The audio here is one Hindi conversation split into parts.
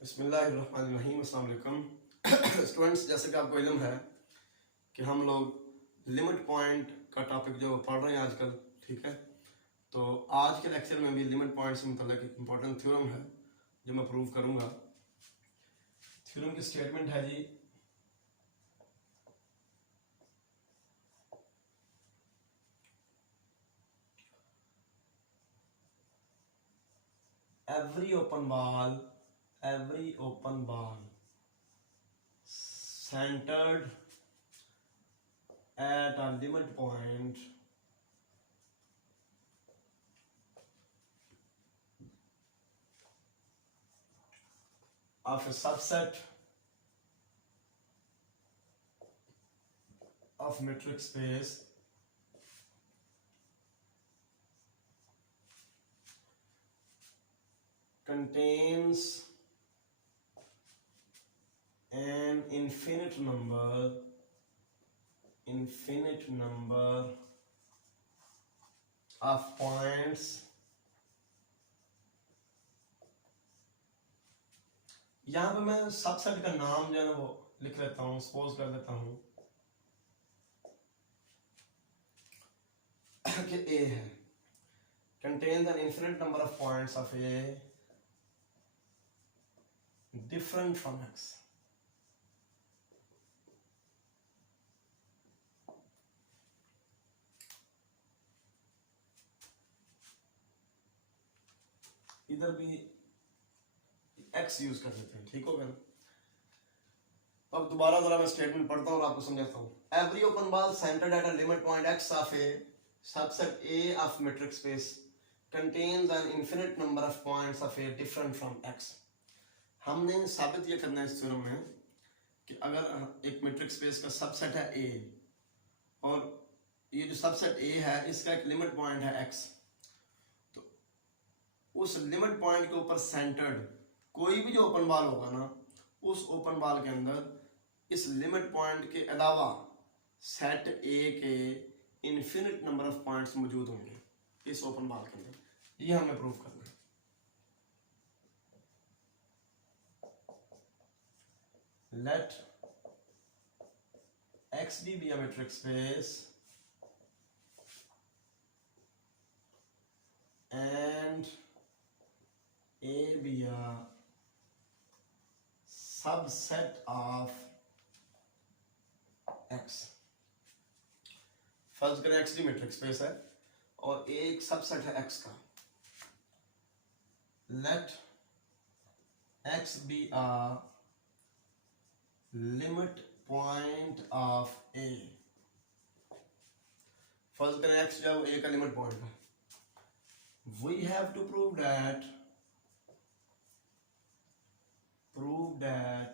बिस्मिल्लाहिर्रहमानिर्रहीम। अस्सलाम वालेकुम स्टूडेंट्स, जैसे कि आपको इल्म है कि हम लोग लिमिट पॉइंट का टॉपिक जो पढ़ रहे हैं आजकल, ठीक है। तो आज के लेक्चर में भी लिमिट पॉइंट से मुतल्लिक एक इम्पॉर्टेंट थ्योरम है जो मैं प्रूव करूंगा। थ्योरम की स्टेटमेंट है जी, every open ball centered at a limit point of a subset of metric space contains an infinite number of points यहाँ पे मैं सबसेट का नाम जो है ना वो लिख लेता हूँ, सपोज कर लेता हूँ कि A है, contains an infinite number of points of A different from X। इधर भी X यूज कर लेते हैं, ठीक होगा ना। अब दोबारा जरा मैं स्टेटमेंट पढ़ता हूँ और आपको समझाता हूँ। Every open ball centred at a limit point X of a subset A of metric space contains an infinite number of points of A different from X। हमने साबित ये करना है इस थ्योरम में कि अगर एक मेट्रिक स्पेस का सबसेट है A और ये जो सबसेट A है इसका एक लिमिट पॉइंट है X, तो उस लिमिट पॉइंट के ऊपर सेंटर्ड कोई भी जो ओपन बॉल होगा ना, उस ओपन बॉल के अंदर इस लिमिट पॉइंट के अलावा सेट A के इनफिनिट नंबर ऑफ पॉइंट्स मौजूद होंगे इस ओपन बॉल के अंदर। ये हमें प्रूव करना है। Let XD be a metric space and A be a subset of X। फर्ज करें XD मेट्रिक स्पेस है और A एक सबसेट है X का। Let X be a limit point of A। फर्ज करें X जो A का लिमिट पॉइंट है। We have to prove that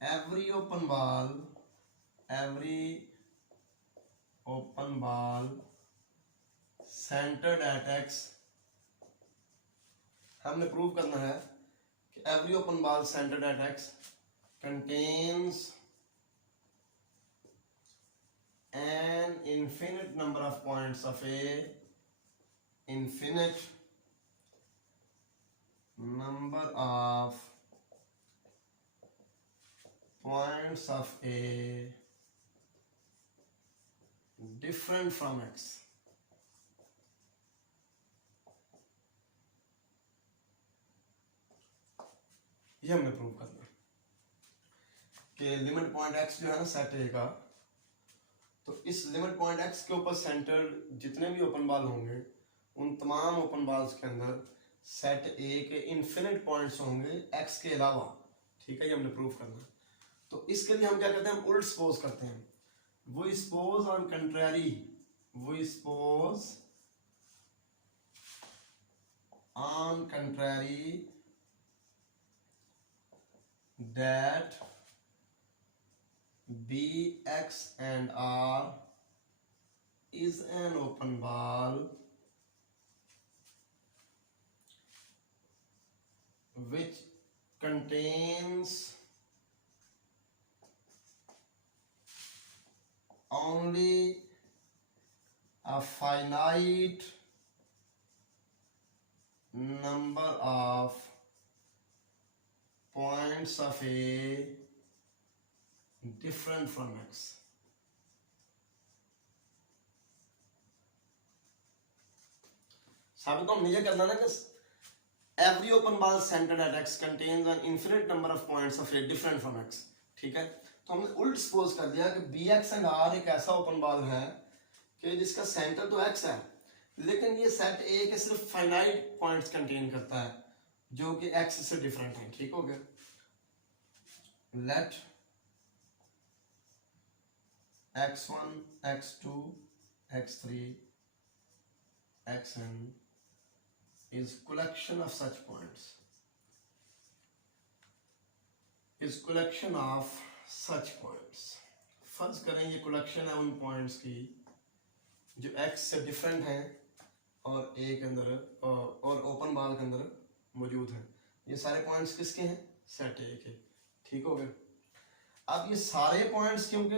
every open ball centered at X। हमने प्रूव करना है कि every open ball centered at X contains an infinite number of points of A, infinite number of points of A different from X। ये हमने प्रूव करना है कि लिमिट पॉइंट X जो है ना सेट A का, तो इस लिमिट पॉइंट X के ऊपर सेंटर्ड जितने भी ओपन बॉल होंगे उन तमाम ओपन बॉल्स के अंदर सेट A के इनफिनिट पॉइंट्स होंगे X के अलावा, ठीक है। ये हमने प्रूव करना है। तो इसके लिए हम क्या करते हैं, हम उल्ट सपोज करते हैं। We suppose on contrary that B, X and R is an open ball which contains only a finite number of points of a different from x. साबित हम नीचे करना ना कि every open ball centered at x contains an infinite number of points of a different from x. ठीक है, तो हमने उल्ट सपोज कर दिया कि bx एंड r एक ऐसा ओपन बॉल है कि जिसका सेंटर तो x है, लेकिन ये सेट A के सिर्फ फाइनाइट पॉइंट्स कंटेन करता है जो कि x से डिफरेंट है. ठीक हो गया. Let x1 x2 x3 xn is collection of such points, is collection of such points. फर्ज करें ये कलेक्शन है उन पॉइंट्स की जो x से डिफरेंट हैं और A के अंदर और ओपन बॉल के अंदर मौजूद हैं. ये सारे पॉइंट्स किसके हैं? सेट A के. ठीक हो गया. अब ये सारे पॉइंट्स क्योंकि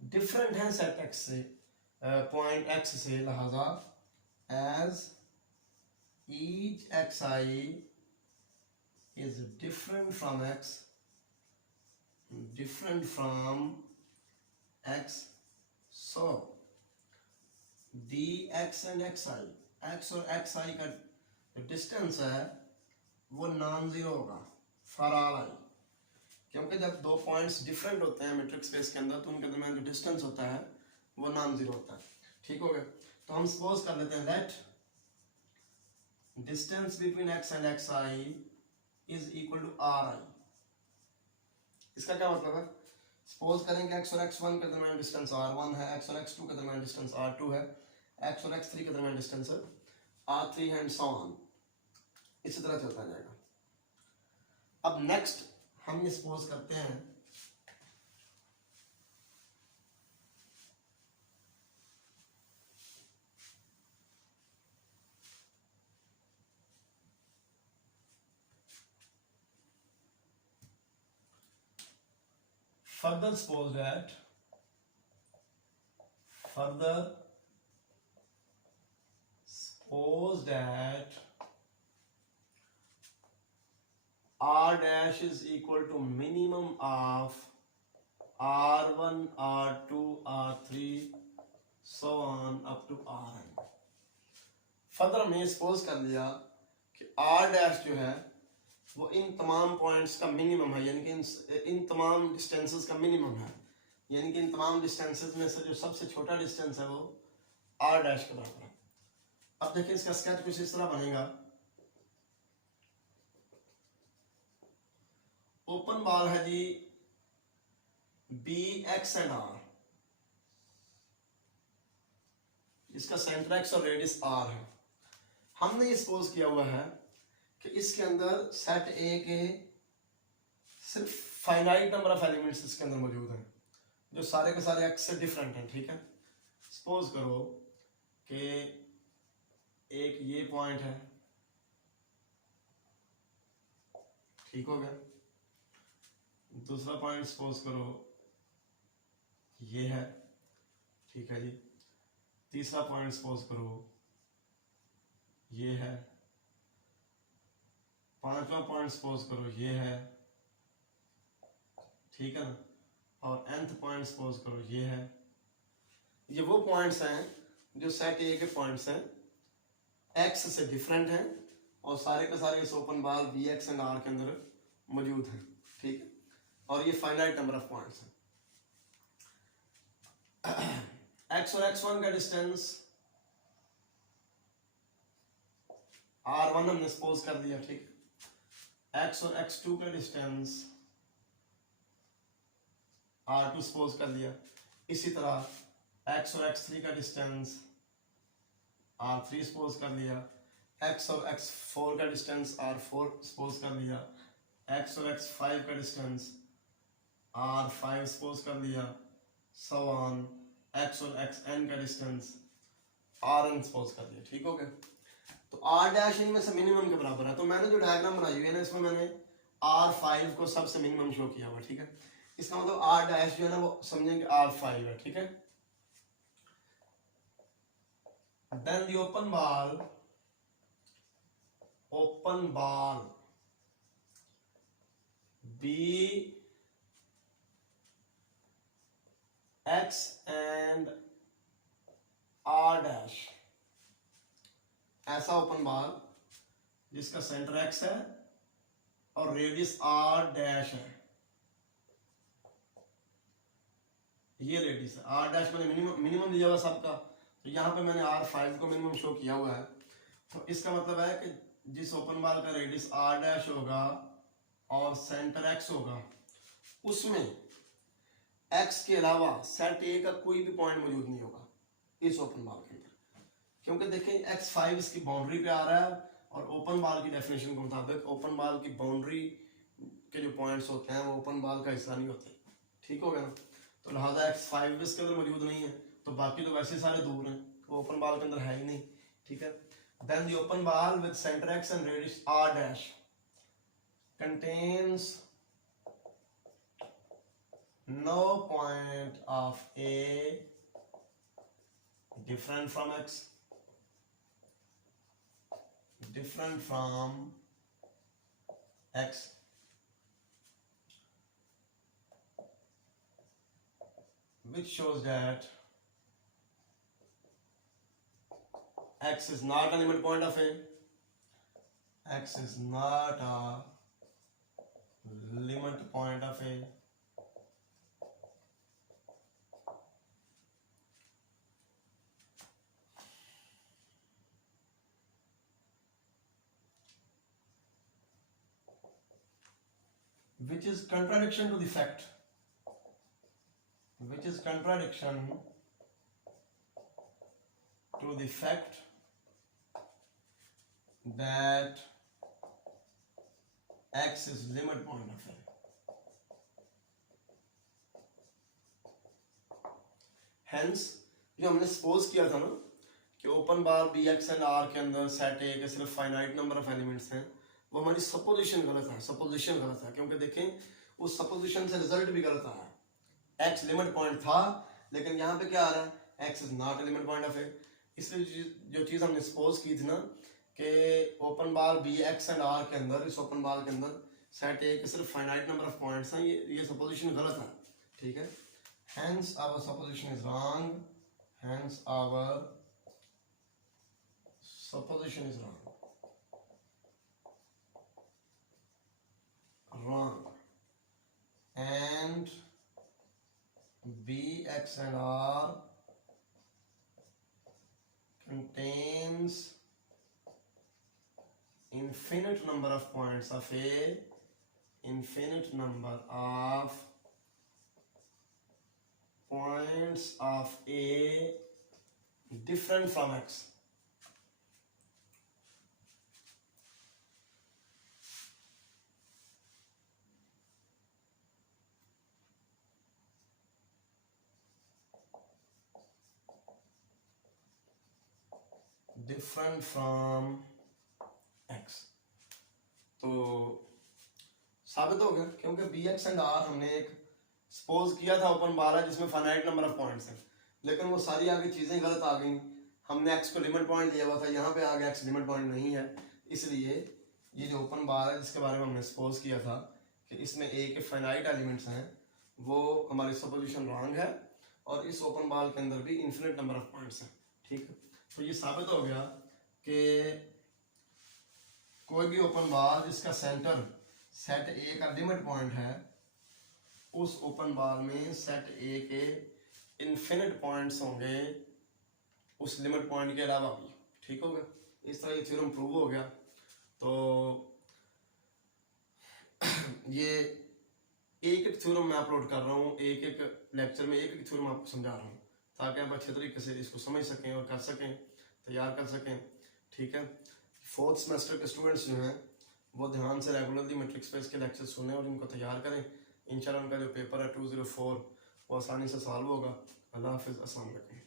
डिफरेंट हैं सेट x से, पॉइंट x से, लिहाजा as each xi is different from x, so dx and xi, x और xi का डिस्टेंस है वो नॉन जीरो होगा फॉर ऑल i, क्योंकि जब दो पॉइंट्स डिफरेंट होते हैं मैट्रिक्स स्पेस के अंदर तो उनके दरमियान जो डिस्टेंस होता है वो नॉन जीरो होता है. ठीक हो गया. तो हम सपोज कर लेते हैं let distance between x and xi is equal to ri. इसका क्या मतलब है? सपोज करें कि x और x1 के दरमियान डिस्टेंस r1 है, x और x2 के दरमियान डिस्टेंस r2 है, x और x3 के दरमियान डिस्टेंस r3 है एंड सो ऑन. इसी तरह चलता जाएगा. अब नेक्स्ट हम ये सपोज करते हैं further suppose that r dash is equal to minimum of r1 r2 r3 so on up to rn. Further हमने सपोज कर लिया कि r dash जो है वो इन तमाम पॉइंट्स का मिनिमम है, यानी कि इन तमाम डिस्टेंसेस का मिनिमम है, यानी कि इन तमाम डिस्टेंसेस में से जो सबसे छोटा डिस्टेंस है वो r डैश के बराबर है. अब देखिए इसका स्केच कुछ इस तरह बनेगा. ओपन बॉल है जी b x एंड r, इसका सेंटर x और रेडियस r है. हमने ये सपोज किया हुआ है कि इसके अंदर सेट A के सिर्फ फाइनाइट नंबर ऑफ एलिमेंट्स इसके अंदर मौजूद हैं जो सारे के सारे x से डिफरेंट हैं. ठीक है. सपोज करो कि एक ये पॉइंट है. ठीक हो गया. दूसरा पॉइंट सपोज करो ये है. ठीक है जी. तीसरा पॉइंट सपोज करो ये है. पांचवा पॉइंट सपोज करो ये है. ठीक है ना. और nth पॉइंट सपोज करो ये है. ये वो पॉइंट्स हैं जो सेट A के पॉइंट्स हैं, x से डिफरेंट हैं और सारे के सारे इस open ball bx and r के अंदर मौजूद हैं. ठीक है. और ये फाइनाइट नंबर ऑफ पॉइंट्स हैं. x और x1 का डिस्टेंस r1 हमने सपोज कर दिया. ठीक है. x और x2 का डिस्टेंस r2 सपोज कर लिया. इसी तरह x और x3 का डिस्टेंस r3 सपोज कर लिया. x और x4 का डिस्टेंस r4 सपोज कर लिया. x और x5 का डिस्टेंस r5 सपोज कर लिया. So on. x और xn का डिस्टेंस rn सपोज कर लिया. ठीक हो गया. तो r डैश इनमें से मिनिमम के बराबर है. तो मैंने जो डायग्राम बनाई हुई है ना इसमें मैंने r5 को सबसे मिनिमम शो किया हुआ. ठीक है. इसका मतलब r डैश जो है ना वो समझेंगे r5 है. ठीक है. Then the open ball open ball B X and R dash, ऐसा ओपन बॉल जिसका सेंटर X है और रेडियस R डैश है, ये रेडियस है। R डैश मैंने मिनिमम दिया हुआ सबका, तो यहाँ पे मैंने R5 को मिनिमम शो किया हुआ है। तो इसका मतलब है कि जिस ओपन बॉल का रेडियस R डैश होगा और सेंटर X होगा, उसमें X के अलावा सेट A का कोई भी पॉइंट मौजूद नहीं होगा इस ओपन बॉल के अंदर, क्योंकि देखें X5 इसकी बाउंड्री पे आ रहा है और ओपन बॉल की डेफिनेशन के मुताबिक ओपन बॉल की बाउंड्री के जो पॉइंट्स होते हैं वो ओपन बॉल का हिस्सा नहीं होते, ठीक हो गया ना। तो लिहाजा X5 इसके अंदर मौजूद नहीं है, तो बाकी तो वैसे सारे दूर हैं, तो ओपन बॉल के अंदर है ही नहीं, ठीक है। Then the open ball with centre X and radius R dash contains no point of A different from X, different from X, which shows that X is not a limit point of A. X is not a limit point of A. Which is contradiction to the fact. Which is contradiction to the fact that X is limit point of A. Hence, जो हमने सपोज किया था ना कि open bar B X and R के अंदर सेट ए के सिर्फ फाइनाइट नंबर ऑफ एलिमेंट्स हैं, वो हमारी सपोजिशन गलत है, सपोजिशन गलत है, क्योंकि देखें उस सपोजिशन से रिजल्ट भी गलत आया है। एक्स लिमिट पॉइंट था, लेकिन यहाँ पे क्या आ रहा है, X is not a limit point of A. इसलिए जो चीज़ हमने सपोज की थी ना कि open bar B X and R के अंदर, इस ओपन बार के अंदर सेट ए के सिर्फ फाइनाइट नंबर ऑफ पॉइंट्स हैं, ये सपोजिशन गलत है, ठीक है। Hence our supposition is wrong. Hence our supposition is wrong. Wrong. And B, X and R contains infinite number of points of A, infinite number of points of A different from X. Different from X. तो साबित हो गया, क्योंकि बी एक्स एंड आर हमने एक सपोज किया था ओपन बार है जिसमें फाइनाइट नंबर ऑफ पॉइंट्स हैं, लेकिन वो सारी आगे चीज़ें गलत आ गई। हमने एक्स को लिमिट पॉइंट लिया हुआ था, यहाँ पे आगे एक्स लिमिट पॉइंट नहीं है, इसलिए ये जो ओपन बार है जिसके बारे में हमने सपोज किया था कि इसमें ए के फाइनाइट एलिमेंट्स हैं, वो हमारी सपोजिशन रॉन्ग है, और इस ओपन बार के अंदर भी इन्फिनिट नंबर ऑफ पॉइंट्स हैं, ठीक है। तो ये साबित हो गया कि कोई भी ओपन बार जिसका सेंटर सेट ए का लिमिट पॉइंट है, उस ओपन बार में सेट ए के इन्फिनिट पॉइंट्स होंगे उस लिमिट पॉइंट के अलावा भी, ठीक हो गया। इस तरह ये थ्योरम प्रूव हो गया। तो ये एक एक थ्योरम मैं अपलोड कर रहा हूँ, एक एक लेक्चर में एक एक थ्योरम आपको समझा रहा हूँ, ताकि आप अच्छे तरीके से इसको समझ सकें और कर सकें, तैयार कर सकें, ठीक है। फोर्थ सेमेस्टर के स्टूडेंट्स जो हैं वो ध्यान से रेगुलरली मैट्रिक्स पे इसके लेक्चर सुने और इनको तैयार करें। इंशाल्लाह उनका जो पेपर है 204 वो आसानी से सॉल्व होगा। अल्लाह हाफिज़, अस्सलाम वालेकुम।